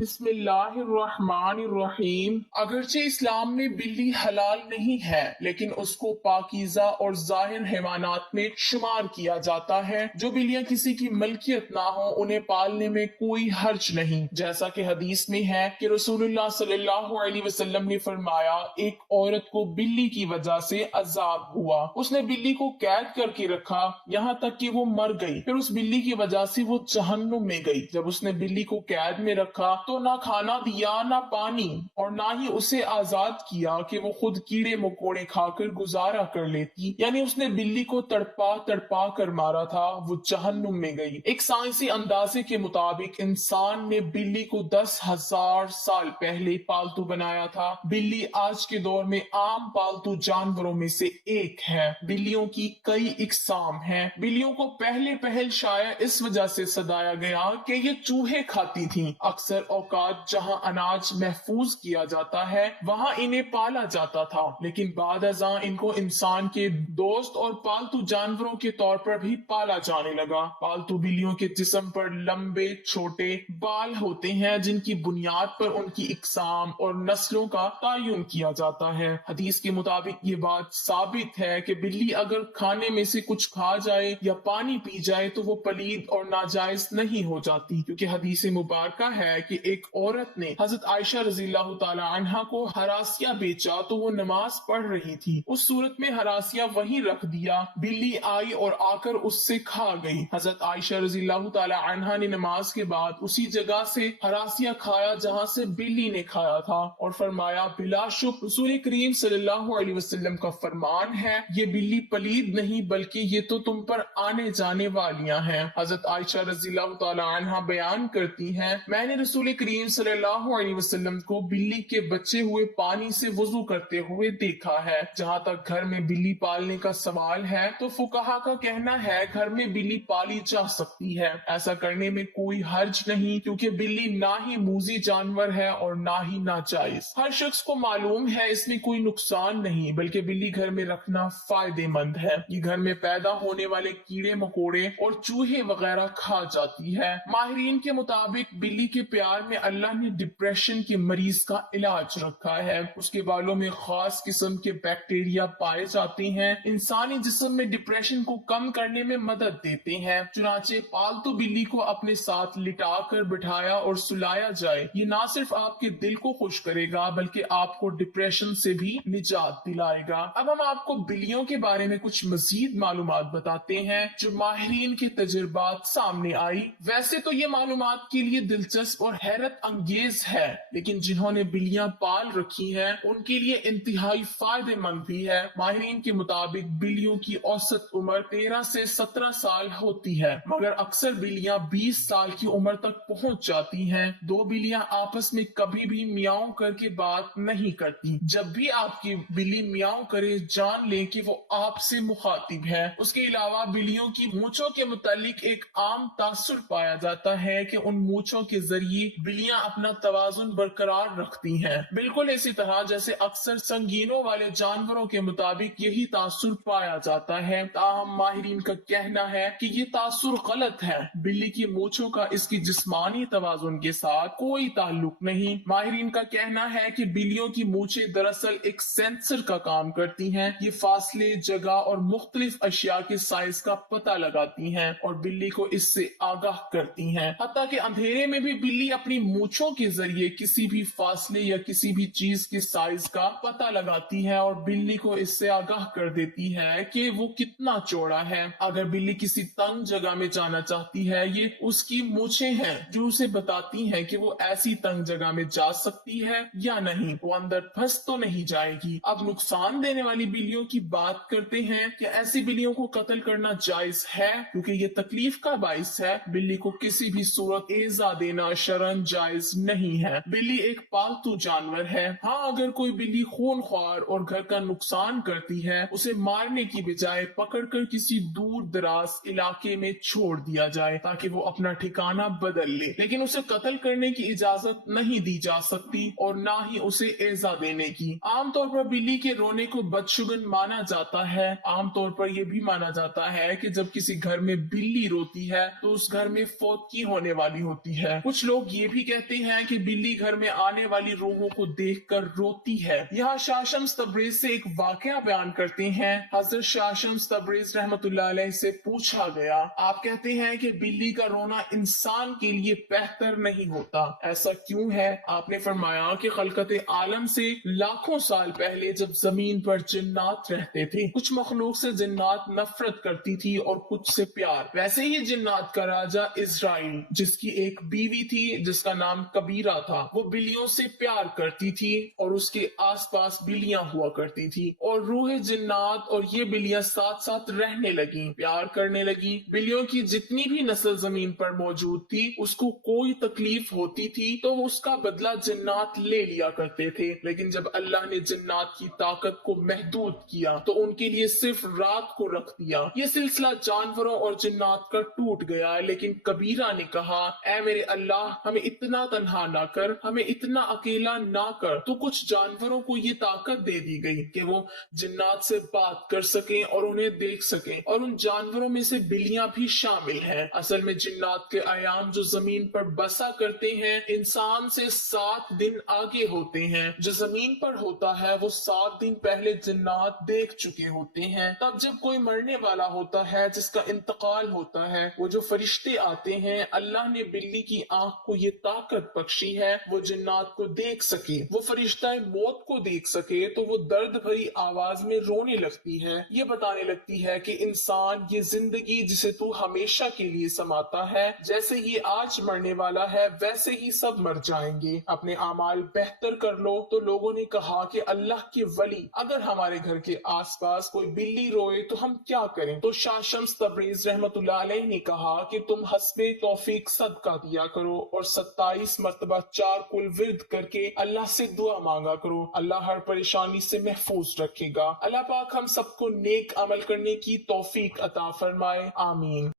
بسم اللہ الرحمن الرحیم۔ اگرچہ اسلام میں بلی حلال نہیں ہے لیکن اس کو پاکیزہ اور ظاہر حیوانات میں شمار کیا جاتا ہے۔ جو بلیاں کسی کی ملکیت نہ ہو انہیں پالنے میں کوئی حرج نہیں، جیسا کہ حدیث میں ہے کہ رسول اللہ صلی اللہ علیہ وسلم نے فرمایا ایک عورت کو بلی کی وجہ سے عذاب ہوا، اس نے بلی کو قید کر کے رکھا یہاں تک کہ وہ مر گئی، پھر اس بلی کی وجہ سے وہ جہنم میں گئی۔ جب اس نے بلی کو قید میں رکھا تو نہ کھانا دیا نہ پانی، اور نہ ہی اسے آزاد کیا کہ وہ خود کیڑے مکوڑے کھا کر گزارا کر لیتی، یعنی اس نے بلی کو تڑپا تڑپا کر مارا تھا، وہ جہنم میں گئی۔ ایک سائنسی اندازے کے مطابق انسان نے بلی کو 10,000 سال پہلے پالتو بنایا تھا۔ بلی آج کے دور میں عام پالتو جانوروں میں سے ایک ہے۔ بلیوں کی کئی اقسام ہیں۔ بلیوں کو پہل شاید اس وجہ سے صدایا گیا کہ یہ چوہے کھاتی تھیں۔ اکثر اوقات جہاں اناج محفوظ کیا جاتا ہے وہاں انہیں پالا جاتا تھا، لیکن بعد ازاں ان کو انسان کے دوست اور پالتو جانوروں کے طور پر بھی پالا جانے لگا۔ پالتو بلیوں کے جسم پر لمبے چھوٹے بال ہوتے ہیں جن کی بنیاد پر ان کی اقسام اور نسلوں کا تعین کیا جاتا ہے۔ حدیث کے مطابق یہ بات ثابت ہے کہ بلی اگر کھانے میں سے کچھ کھا جائے یا پانی پی جائے تو وہ پلید اور ناجائز نہیں ہو جاتی، کیونکہ حدیث مبارکہ ہے کہ ایک عورت نے حضرت عائشہ رضی اللہ تعالی عنہا کو ہراسیہ بیچا تو وہ نماز پڑھ رہی تھی، اس صورت میں ہراسیہ وہیں رکھ دیا، بلی آئی اور آ کر اس سے کھا گئی۔ حضرت عائشہ رضی اللہ تعالی عنہا نے نماز کے بعد اسی جگہ سے ہراسیہ کھایا جہاں سے بلی نے کھایا تھا، اور فرمایا بلا شک رسول کریم صلی اللہ علیہ وسلم کا فرمان ہے یہ بلی پلید نہیں بلکہ یہ تو تم پر آنے جانے والیاں ہیں۔ حضرت عائشہ رضی اللہ تعالی عنہا بیان کرتی ہیں میں نے رسول کریم صلی اللہ علیہ وسلم کو بلی کے بچے ہوئے پانی سے وضو کرتے ہوئے دیکھا ہے۔ جہاں تک گھر میں بلی پالنے کا سوال ہے تو فقہا کا کہنا ہے گھر میں بلی پالی جا سکتی ہے، ایسا کرنے میں کوئی حرج نہیں، کیونکہ بلی نہ ہی موذی جانور ہے اور نہ ہی ناجائز۔ ہر شخص کو معلوم ہے اس میں کوئی نقصان نہیں بلکہ بلی گھر میں رکھنا فائدے مند ہے۔ یہ گھر میں پیدا ہونے والے کیڑے مکوڑے اور چوہے وغیرہ کھا جاتی ہے۔ ماہرین کے مطابق بلی کے پیار میں اللہ نے ڈپریشن کے مریض کا علاج رکھا ہے۔ اس کے بالوں میں خاص قسم کے بیکٹیریا پائے جاتے ہیں، انسانی جسم میں ڈپریشن کو کم کرنے میں مدد دیتے ہیں۔ چنانچہ پالتو بلی کو اپنے ساتھ لٹا کر بٹھایا اور سلایا جائے، یہ نہ صرف آپ کے دل کو خوش کرے گا بلکہ آپ کو ڈپریشن سے بھی نجات دلائے گا۔ اب ہم آپ کو بلیوں کے بارے میں کچھ مزید معلومات بتاتے ہیں جو ماہرین کے تجربات سامنے آئی۔ ویسے تو یہ معلومات کے لیے دلچسپ اور حیرت انگیز ہے، لیکن جنہوں نے بلیاں پال رکھی ہیں ان کے لیے انتہائی فائدے مند بھی ہے۔ ماہرین کے مطابق بلیوں کی اوسط عمر 13 سے 17 سال ہوتی ہے، مگر اکثر بلیاں 20 سال کی عمر تک پہنچ جاتی ہیں۔ دو بلیاں آپس میں کبھی بھی میاؤں کر کے بات نہیں کرتی۔ جب بھی آپ کی بلی میاؤں کرے جان لیں کہ وہ آپ سے مخاطب ہے۔ اس کے علاوہ بلیوں کی مونچھوں کے متعلق ایک عام تاثر پایا جاتا ہے کہ ان مونچھوں کے ذریعے بلیاں اپنا توازن برقرار رکھتی ہیں، بالکل اسی طرح جیسے اکثر سنگینوں والے جانوروں کے مطابق یہی تاثر پایا جاتا ہے۔ تاہم ماہرین کا کہنا ہے کہ یہ تاثر غلط ہے۔ بلی کی مونچھوں کا اس کی جسمانی توازن کے ساتھ کوئی تعلق نہیں۔ ماہرین کا کہنا ہے کہ بلیوں کی مونچھیں دراصل ایک سینسر کا کام کرتی ہیں، یہ فاصلے، جگہ اور مختلف اشیاء کے سائز کا پتہ لگاتی ہیں اور بلی کو اس سے آگاہ کرتی ہیں۔ حتیٰ کہ اندھیرے میں بھی بلی اپنی مونچھوں کے ذریعے کسی بھی فاصلے یا کسی بھی چیز کے سائز کا پتہ لگاتی ہے اور بلی کو اس سے آگاہ کر دیتی ہے کہ وہ کتنا چوڑا ہے۔ اگر بلی کسی تنگ جگہ میں جانا چاہتی ہے، یہ اس کی مونچھیں ہیں جو اسے بتاتی ہیں کہ وہ ایسی تنگ جگہ میں جا سکتی ہے یا نہیں، وہ اندر پھنس تو نہیں جائے گی۔ اب نقصان دینے والی بلیوں کی بات کرتے ہیں کہ ایسی بلیوں کو قتل کرنا جائز ہے کیونکہ یہ تکلیف کا باعث ہے۔ بلی کو کسی بھی صورت ایذا دینا شرعاً جائز نہیں ہے۔ بلی ایک پالتو جانور ہے۔ ہاں، اگر کوئی بلی خونخوار اور گھر کا نقصان کرتی ہے، اسے مارنے کی بجائے پکڑ کر کسی دور دراز علاقے میں چھوڑ دیا جائے تاکہ وہ اپنا ٹھکانہ بدل لے، لیکن اسے قتل کرنے کی اجازت نہیں دی جا سکتی اور نہ ہی اسے ایذا دینے کی۔ عام طور پر بلی کے رونے کو بدشگن مانا جاتا ہے۔ عام طور پر یہ بھی مانا جاتا ہے کہ جب کسی گھر میں بلی روتی ہے تو اس گھر میں فوتگی ہونے والی ہوتی ہے۔ کچھ لوگ یہ بھی کہتے ہیں کہ بلی گھر میں آنے والی روحوں کو دیکھ کر روتی ہے۔ یہاں شاہ شمس تبریز سے ایک واقعہ بیان کرتے ہیں۔ حضرت شاہ شمس تبریز رحمت اللہ علیہ سے پوچھا گیا، آپ کہتے ہیں کہ بلی کا رونا انسان کے لیے بہتر نہیں ہوتا، ایسا کیوں ہے؟ آپ نے فرمایا کہ خلقت عالم سے لاکھوں سال پہلے جب زمین پر جنات رہتے تھے، کچھ مخلوق سے جنات نفرت کرتی تھی اور کچھ سے پیار۔ ویسے ہی جنات کا راجا اسرائیل، جس کی ایک بیوی تھی جس کا نام کبیرہ تھا، وہ بلیوں سے پیار کرتی تھی اور اس کے آس پاس بلیاں ہوا کرتی تھی، اور روح جنات اور یہ بلیاں ساتھ ساتھ رہنے لگیں، پیار کرنے لگی۔ بلیوں کی جتنی بھی نسل زمین پر موجود تھی، اس کو کوئی تکلیف ہوتی تھی تو اس کا بدلہ جنات لے لیا کرتے تھے، لیکن جب اللہ نے جنات کی طاقت کو محدود کیا تو ان کے لیے صرف رات کو رکھ دیا۔ یہ سلسلہ جانوروں اور جنات کا ٹوٹ گیا، لیکن کبیرہ نے کہا، اے میرے اللہ، ہمیں اتنا تنہا نہ کر، ہمیں اتنا اکیلا نہ کر۔ تو کچھ جانوروں کو یہ طاقت دے دی گئی کہ وہ جنات سے بات کر سکیں اور انہیں دیکھ سکیں، اور ان جانوروں میں سے بلیاں بھی شامل ہیں۔ اصل میں جنات کے ایام جو زمین پر بسا کرتے ہیں انسان سے 7 دن آگے ہوتے ہیں۔ جو زمین پر ہوتا ہے وہ 7 دن پہلے جنات دیکھ چکے ہوتے ہیں۔ تب جب کوئی مرنے والا ہوتا ہے، جس کا انتقال ہوتا ہے، وہ جو فرشتے آتے ہیں، اللہ نے بلی کی آنکھ کو یہ طاقت بخشی ہے وہ جنات کو دیکھ سکے۔ وہ فرشتہ موت کو دیکھ سکے تو وہ درد بھری آواز میں رونے لگتی ہے، یہ بتانے لگتی ہے کہ انسان، یہ زندگی جسے تو ہمیشہ کے لیے سماتا ہے، جیسے یہ آج مرنے والا ہے ویسے ہی سب مر جائیں گے، اپنے اعمال بہتر کر لو۔ تو لوگوں نے کہا کہ اللہ کے ولی، اگر ہمارے گھر کے آس پاس کوئی بلی روئے تو ہم کیا کریں؟ تو شاہ شمس تبریز رحمت اللہ علیہ نے کہا کہ تم حسب توفیق صدقہ دیا کرو اور 27 مرتبہ 4 کل ورد کر کے اللہ سے دعا مانگا کرو، اللہ ہر پریشانی سے محفوظ رکھے گا۔ اللہ پاک ہم سب کو نیک عمل کرنے کی توفیق عطا فرمائے، آمین۔